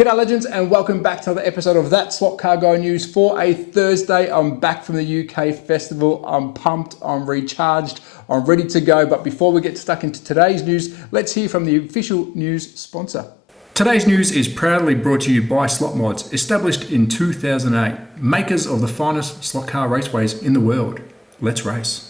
G'day legends and welcome back to another episode of That Slot Car Guy News for a Thursday. I'm back from the UK Festival. I'm pumped, I'm recharged, I'm ready to go. But before we get stuck into today's news, let's hear from the official news sponsor. Today's news is proudly brought to you by Slot Mods, established in 2008, makers of the finest slot car raceways in the world. Let's race.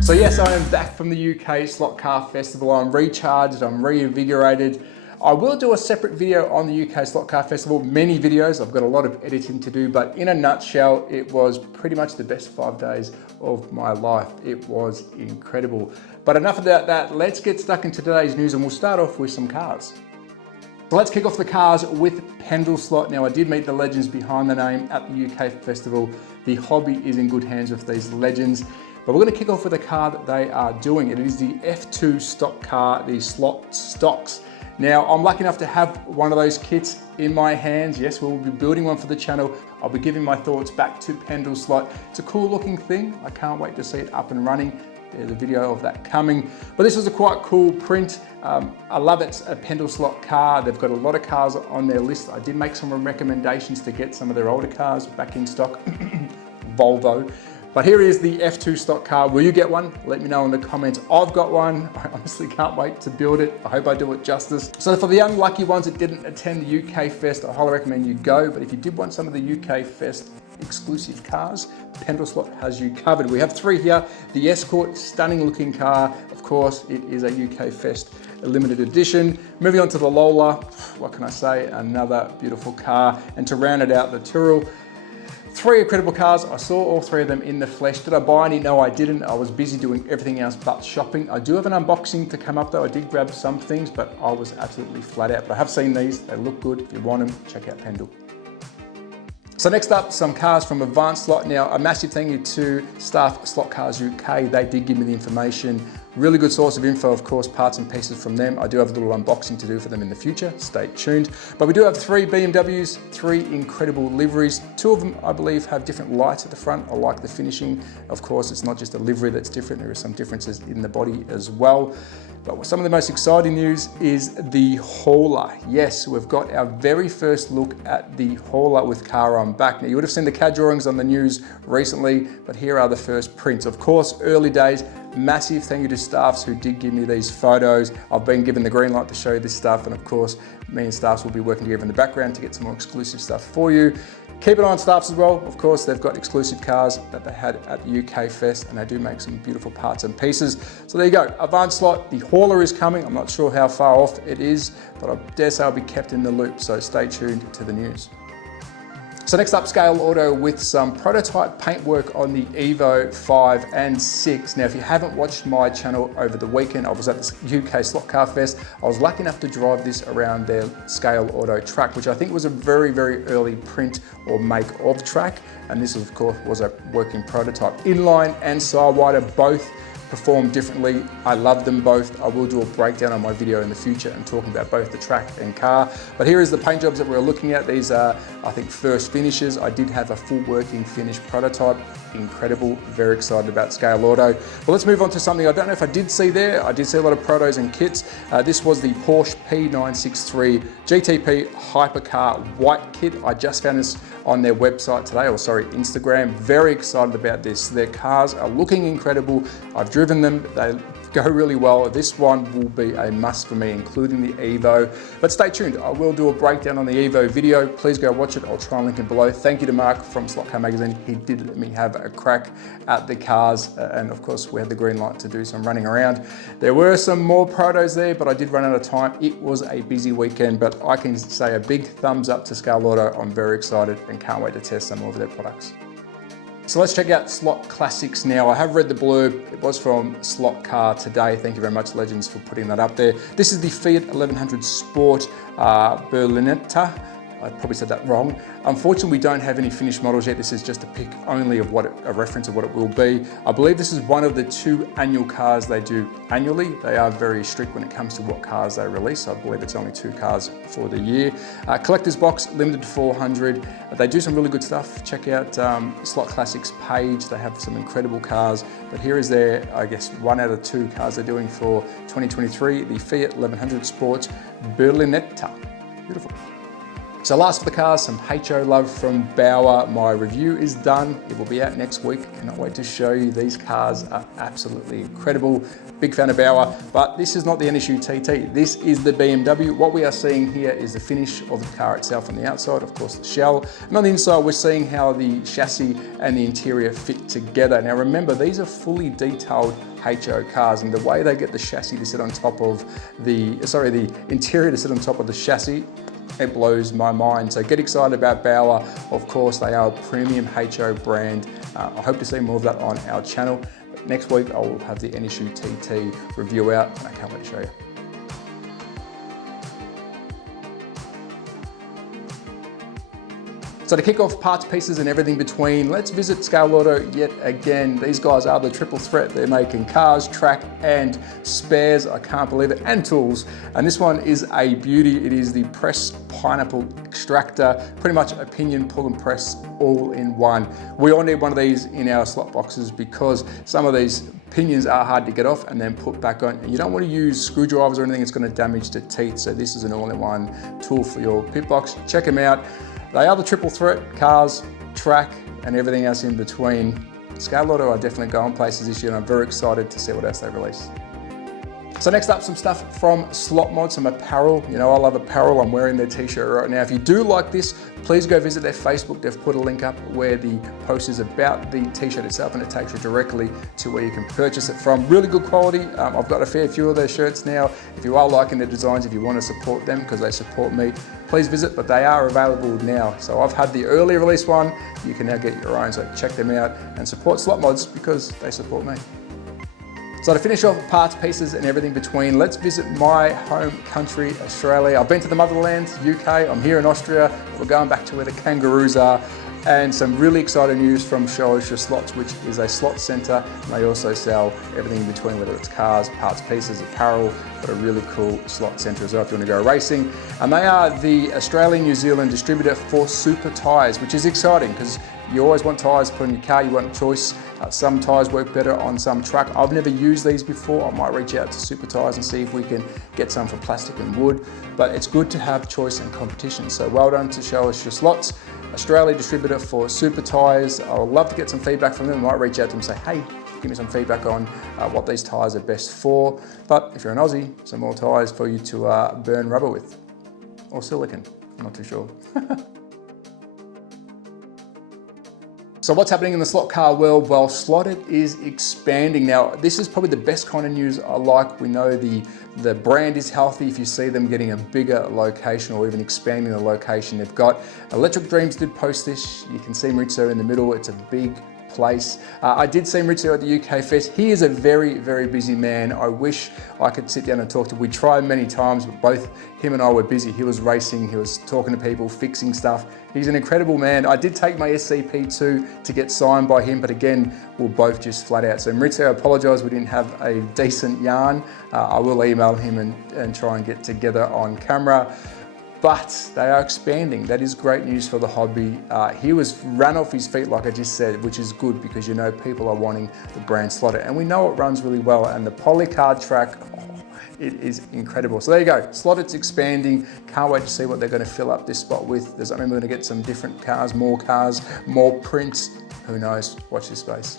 So yes, I am back from the UK Slot Car Festival. I'm recharged, I'm reinvigorated. I will do a separate video on the UK Slot Car Festival, many videos. I've got a lot of editing to do, but in a nutshell, it was pretty much the best 5 days of my life. It was incredible. But enough about that, let's get stuck into today's news and we'll start off with some cars. So let's kick off the cars with Pendle Slot. Now I did meet the legends behind the name at the UK Festival. The hobby is in good hands with these legends. But we're going to kick off with a car that they are doing. It is the F2 stock car, the Slot Stocks. Now, I'm lucky enough to have one of those kits in my hands. Yes, we'll be building one for the channel. I'll be giving my thoughts back to Pendle Slot. It's a cool looking thing. I can't wait to see it up and running. There's a video of that coming. But this is a quite cool print. I love it. It's a Pendle Slot car. They've got a lot of cars on their list. I did make some recommendations to get some of their older cars back in stock. Volvo. But here is the F2 stock car. Will you get one? Let me know in the comments. I've got one. I honestly can't wait to build it. I hope I do it justice. So for the unlucky ones that didn't attend the UK Fest, I highly recommend you go. But if you did want some of the UK Fest exclusive cars, Pendle Slot has you covered. We have three here. The Escort, stunning looking car. Of course, it is a UK Fest limited edition. Moving on to the Lola, what can I say? Another beautiful car. And to round it out, the Tyrrell. Three incredible cars. I saw all three of them in the flesh. Did I buy any? No, I didn't. I was busy doing everything else but shopping. I do have an unboxing to come up though. I did grab some things, but I was absolutely flat out. But I have seen these. They look good. If you want them, check out Pendle. So next up, some cars from Advanced Slot. Now, a massive thank you to staff at Slot Cars UK. They did give me the information. Really good source of info, of course, parts and pieces from them. I do have a little unboxing to do for them in the future. Stay tuned. But we do have three BMWs, three incredible liveries. Two of them, I believe, have different lights at the front. I like the finishing. Of course, it's not just a livery that's different. There are some differences in the body as well. But some of the most exciting news is the hauler. Yes, we've got our very first look at the hauler with Caravan back. Now, you would have seen the CAD drawings on the news recently, but here are the first prints. Of course, early days. Massive thank you to staffs who did give me these photos. I've been given the green light to show you this stuff, and of course, me and staffs will be working together in the background to get some more exclusive stuff for you. Keep an eye on staffs as well. Of course, they've got exclusive cars that they had at the UK Fest, and they do make some beautiful parts and pieces. So there you go, Advanced Slot. The hauler is coming. I'm not sure how far off it is, but I dare say I'll be kept in the loop, so stay tuned to the news. So next up, Scaleauto with some prototype paintwork on the Evo 5 and 6. Now, if you haven't watched my channel over the weekend, I was at the UK Slot Car Fest. I was lucky enough to drive this around their Scaleauto track, which I think was a very, very early print or make of track. And this, of course, was a working prototype. Inline and Sidewinder both perform differently. I love them both. I will do a breakdown on my video in the future and talking about both the track and car. But here is the paint jobs that we're looking at. These are, I think, first finishes. I did have a full working finished prototype. Incredible, very excited about Scaleauto. Well, let's move on to something I don't know if I did see there. I did see a lot of protos and kits. This was the Porsche P963 GTP Hypercar white kit. I just found this on their website today, or sorry, Instagram. Very excited about this. Their cars are looking incredible. I've driven them, they go really well. This one will be a must for me, including the Evo. But stay tuned, I will do a breakdown on the Evo video. Please go watch it, I'll try and link it below. Thank you to Mark from Slot Car Magazine. He did let me have a crack at the cars. And of course, we had the green light to do some running around. There were some more protos there, but I did run out of time. It was a busy weekend, but I can say a big thumbs up to Scaleauto. I'm very excited and can't wait to test some more of their products. So let's check out Slot Classics now. I have read the blurb. It was from Slot Car today. Thank you very much, legends, for putting that up there. This is the Fiat 1100 Sport Berlinetta. I probably said that wrong. Unfortunately, we don't have any finished models yet. This is just a pick only of a reference of what it will be. I believe this is one of the 2 annual cars they do annually. They are very strict when it comes to what cars they release. I believe it's only 2 cars for the year. Collector's box, limited to 400. They do some really good stuff. Check out Slot Classics page. They have some incredible cars. But here is their, I guess, 1 out of 2 cars they're doing for 2023, the Fiat 1100 Sports Berlinetta. Beautiful. So last for the cars, some HO love from Bauer. My review is done. It will be out next week. Cannot wait to show you. These cars are absolutely incredible. Big fan of Bauer, but this is not the NSU TT. This is the BMW. What we are seeing here is the finish of the car itself on the outside, of course the shell. And on the inside, we're seeing how the chassis and the interior fit together. Now remember, these are fully detailed HO cars, and the way they get the chassis to sit on top of the interior to sit on top of the chassis, it blows my mind. So get excited about Bauer. Of course, they are a premium HO brand. I hope to see more of that on our channel. But next week, I will have the NSU TT review out. I can't wait to show you. So to kick off parts, pieces and everything between, let's visit Scaleauto yet again. These guys are the triple threat. They're making cars, track and spares. I can't believe it, and tools. And this one is a beauty. It is the press pineapple extractor, pretty much a pinion, pull and press all in one. We all need one of these in our slot boxes because some of these pinions are hard to get off and then put back on. You don't want to use screwdrivers or anything, it's going to damage the teeth. So this is an all-in-one tool for your pit box. Check them out. They are the triple threat: cars, track, and everything else in between. Scaleauto are definitely going places this year, and I'm very excited to see what else they release. So next up, some stuff from Slot Mod, some apparel. You know, I love apparel. I'm wearing their t-shirt right now. If you do like this, please go visit their Facebook. They've put a link up where the post is about the t-shirt itself, and it takes you directly to where you can purchase it from. Really good quality. I've got a fair few of their shirts now. If you are liking the designs, if you want to support them because they support me, please visit, but they are available now. So I've had the early release one. You can now get your own, so check them out and support Slot Mods because they support me. So to finish off parts, pieces and everything between, let's visit my home country, Australia. I've been to the motherland, UK. I'm here in Austria. We're going back to where the kangaroos are. And some really exciting news from shoutouts, which is a slot centre. And they also sell everything in between, whether it's cars, parts, pieces, apparel, but a really cool slot centre as well if you want to go racing. And they are the Australian-New Zealand distributor for super tyres, which is exciting because you always want tyres put in your car, you want a choice. Some tyres work better on some track. I've never used these before. I might reach out to Super Tyres and see if we can get some for plastic and wood, but it's good to have choice and competition. So well done to Show Us Your Slots, Australia distributor for super tyres. I would love to get some feedback from them. I might reach out to them and say, hey, give me some feedback on what these tyres are best for. But if you're an Aussie, some more tyres for you to burn rubber with, or silicon, I'm not too sure. So what's happening in the slot car world? Well, Slot.it is expanding. Now, this is probably the best kind of news I like. We know the brand is healthy if you see them getting a bigger location or even expanding the location they've got. Electric Dreams did post this. You can see Maurizio in the middle. It's a big place. I did see Maurizio at the UK Fest. He is a very, very busy man. I wish I could sit down and talk to him. We tried many times, but both him and I were busy. He was racing, he was talking to people, fixing stuff. He's an incredible man. I did take my SCP2 to get signed by him, but again, we're both just flat out. So Maurizio, I apologise we didn't have a decent yarn. I will email him and try and get together on camera. But they are expanding. That is great news for the hobby. He was ran off his feet, like I just said, which is good because you know people are wanting the brand Slot.it, and we know it runs really well. And the polycard track, it is incredible. So there you go. Slot.it's expanding. Can't wait to see what they're going to fill up this spot with. I remember we're going to get some different cars, more prints. Who knows? Watch this space.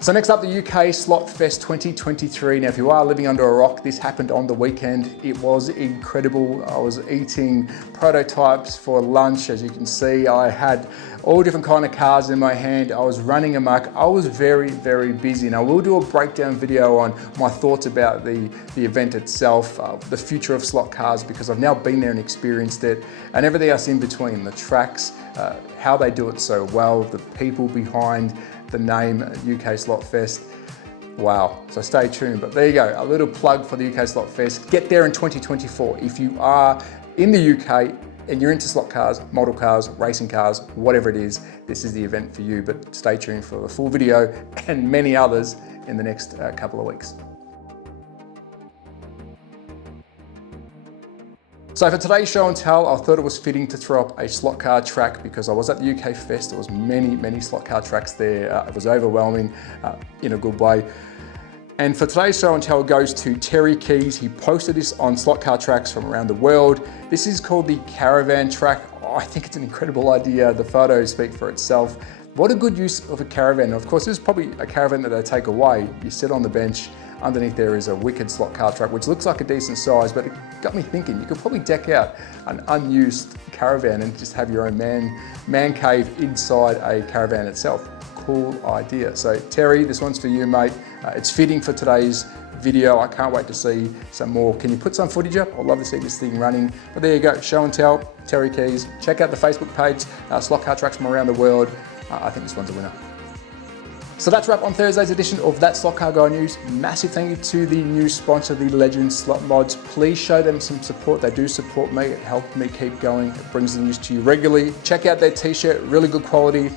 So next up, the UK Slot Fest 2023. Now, if you are living under a rock, this happened on the weekend. It was incredible. I was eating prototypes for lunch. As you can see, I had all different kind of cars in my hand. I was running amok. I was very, very busy. Now, we'll do a breakdown video on my thoughts about the event itself, the future of slot cars, because I've now been there and experienced it, and everything else in between, the tracks, how they do it so well, the people behind the name UK Slot Fest. Wow, so stay tuned. But there you go, a little plug for the UK Slot Fest. Get there in 2024. If you are in the UK, and you're into slot cars, model cars, racing cars, whatever it is, this is the event for you. But stay tuned for the full video and many others in the next couple of weeks. So for today's show and tell, I thought it was fitting to throw up a slot car track because I was at the UK Fest. There was many slot car tracks there. It was overwhelming in a good way. And for today's show and tell, it goes to Terry Keys. He posted this on slot car tracks from around the world. This is called the Caravan track. Oh, I think it's an incredible idea. The photos speak for itself. What a good use of a caravan. Of course, this is probably a caravan that they take away. You sit on the bench. Underneath there is a wicked slot car track, which looks like a decent size, but it got me thinking, you could probably deck out an unused caravan and just have your own man cave inside a caravan itself. Cool idea. So Terry, this one's for you, mate. It's fitting for today's video. I can't wait to see some more. Can you put some footage up? I'd love to see this thing running. But there you go, show and tell, Terry Keys. Check out the Facebook page, slot car tracks from around the world. I think this one's a winner. So that's a wrap on Thursday's edition of That Slot Car Guy News. Massive thank you to the new sponsor, the Legend Slot Mods. Please show them some support. They do support me. It helps me keep going. It brings the news to you regularly. Check out their t-shirt, really good quality.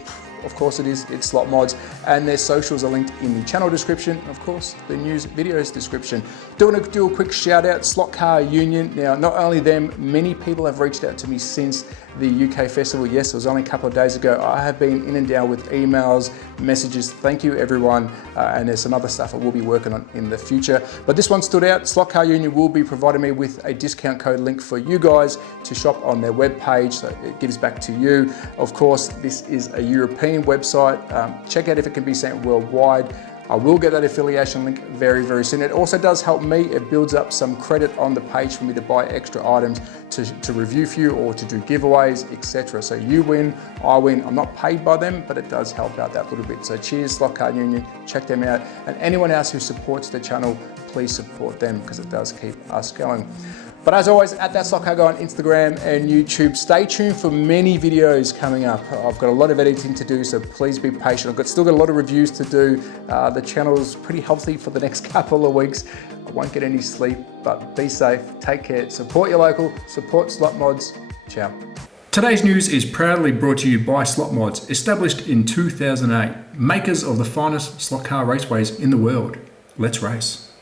Of course it is, it's Slot Mods, and their socials are linked in the channel description, of course, the news videos description. Do a quick shout out, Slot Car Union. Now, not only them, many people have reached out to me since the UK Festival. Yes, it was only a couple of days ago. I have been in and down with emails, messages. Thank you everyone, and there's some other stuff I will be working on in the future. But this one stood out. Slot Car Union will be providing me with a discount code link for you guys to shop on their webpage, so it gives back to you. Of course, this is a European website. Check out if it can be sent worldwide. I will get that affiliation link very soon. It also does help me. It builds up some credit on the page for me to buy extra items to review for you or to do giveaways, etc. So you win, I win. I'm not paid by them, but it does help out that little bit. So cheers, Slot Car Union. Check them out. And anyone else who supports the channel, please support them because it does keep us going. But as always, at That Slot Car Guy on Instagram and YouTube. Stay tuned for many videos coming up. I've got a lot of editing to do, so please be patient. Still got a lot of reviews to do. The channel's pretty healthy for the next couple of weeks. I won't get any sleep, but be safe, take care, support your local, support Slot Mods. Ciao. Today's news is proudly brought to you by Slot Mods, established in 2008, makers of the finest slot car raceways in the world. Let's race.